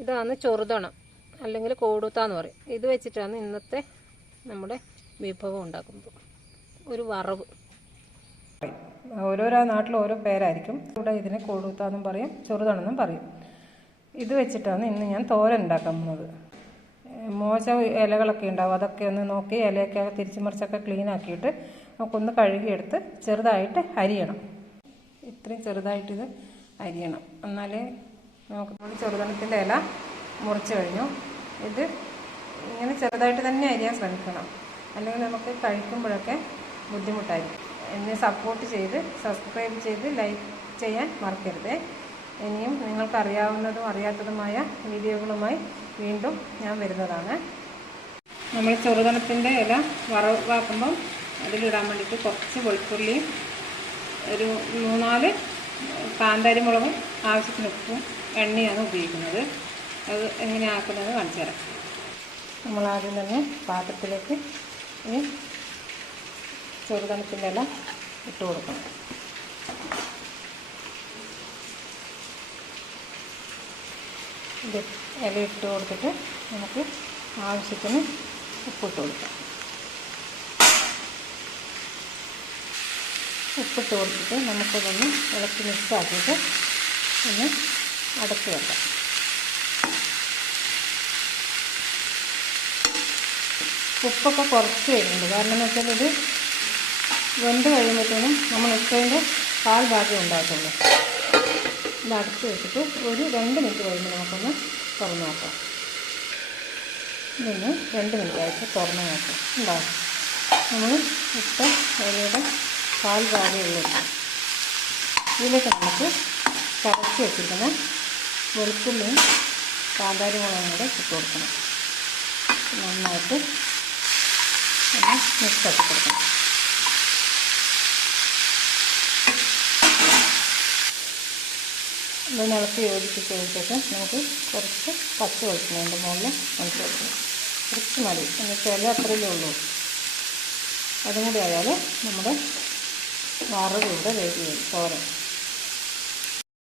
ഇതാണ് ചെറുതണം അല്ലെങ്കിൽ കോടുത്താന്ന് പറയും. ഇത് വെച്ചിട്ടാണ് ഇന്നത്തെ നമ്മുടെ വിഭവം ഉണ്ടാക്കുന്നത്. ഒരു വറവ്. ഓരോരോ നാട്ടിൽ ഓരോ പേരായിരിക്കും. ഇവിടെ ഇതിനെ കോടുത്താന്നും പറയും ചെറുതണെന്നും പറയും. ഇത് വെച്ചിട്ടാണ് ഇന്ന് ഞാൻ തോരൻ ഉണ്ടാക്കാൻ പോകുന്നത്. മോശ ഇലകളൊക്കെ ഉണ്ടാവും. അതൊക്കെ ഒന്ന് നോക്കി ഇലയൊക്കെ തിരിച്ചു മറിച്ചൊക്കെ ക്ലീൻ ആക്കിയിട്ട് നമുക്കൊന്ന് കഴുകിയെടുത്ത് ചെറുതായിട്ട് അരിയണം. ഇത്രയും ചെറുതായിട്ടിത് അരിയണം. എന്നാലേ നമുക്ക് ചെറുതണത്തിന്റെ ഇല മുറിച്ച് കഴിഞ്ഞു. ഇത് ഇങ്ങനെ ചെറുതായിട്ട് തന്നെ അരിയാൻ ശ്രമിക്കണം. അല്ലെങ്കിൽ നമുക്ക് കഴിക്കുമ്പോഴൊക്കെ ബുദ്ധിമുട്ടായിരിക്കും. എന്നെ സപ്പോർട്ട് ചെയ്ത് സബ്സ്ക്രൈബ് ചെയ്ത് ലൈക്ക് ചെയ്യാൻ മറക്കരുത്. ഇനിയും നിങ്ങൾക്കറിയാവുന്നതും അറിയാത്തതുമായ വീഡിയോകളുമായി വീണ്ടും ഞാൻ വരുന്നതാണ്. നമ്മൾ ചെറുതണത്തിന്റെ ഇല വറവാക്കുമ്പം അതിലിടാൻ വേണ്ടിയിട്ട് കുറച്ച് വെളുത്തുള്ളിയും ഒരു മൂന്നാൽ കാന്താരി മുളകും ആവശ്യത്തിന് ഉപ്പും എണ്ണയാണ് ഉപയോഗിക്കുന്നത്. അത് എങ്ങനെയാക്കുന്നത് കാണിച്ചു തരാം. നമ്മൾ ആദ്യം തന്നെ പാത്രത്തിലേക്ക് ഈ ചെറുതണത്തിന്റെ ഇല ഇട്ട് കൊടുക്കണം. ഇത് ഇല ഇട്ട് കൊടുത്തിട്ട് നമുക്ക് ആവശ്യത്തിന് ഉപ്പിട്ട് കൊടുക്കാം. ഉപ്പിട്ട് കൊടുത്തിട്ട് നമുക്കതൊന്ന് ഇളക്കി മിക്സ് ആക്കിയിട്ട് ഒന്ന് അടച്ചു വെക്കാം. ഉപ്പൊക്കെ കുറച്ച് വരുന്നുണ്ട്. കാരണം എന്ന് വെച്ചാൽ ഇത് വെന്ത് കഴിയുമ്പോഴത്തേനും നമ്മൾ ഉപ്പേന്റെ കാൽ ഭാഗ്യം ഉണ്ടാക്കുള്ളൂ ഇത് അടച്ച് വെച്ചിട്ട് ഒരു രണ്ട് മിനിറ്റ് കഴിയുമ്പോൾ നമുക്കൊന്ന് തുറന്ന് നോക്കാം. ഇതൊന്ന് രണ്ട് മിനിറ്റ് ആയിട്ട് തുറന്ന് നോക്കാം. ഉണ്ടാവും നമ്മൾ ഉപ്പ് ഇലയുടെ കാൽ ഭാഗമേ ഉള്ളൂ ഇതിലേക്ക് നമുക്ക് കറക്കി വെച്ചിരിക്കുന്ന വെളുത്തുള്ളിയും കാന്താരി മുളകും കൂടെ ഇട്ട് കൊടുക്കണം. നന്നായിട്ട് മിക്സ് ആക്കി കൊടുക്കണം. ഇത് ഇളക്കി യോജിപ്പിച്ചതിന് ശേഷം നമുക്ക് കുറച്ച് പച്ച വെളിച്ചെണ്ണ മുകളിൽ ഒഴിച്ച് കൊടുക്കണം. കുറച്ച് മതി. എന്ന് വെച്ചാൽ അത്രയല്ലേ ഉള്ളൂ. അതും കൂടി ആയാൽ നമ്മുടെ വറവ് കൂടെ വേഗം തോരൻ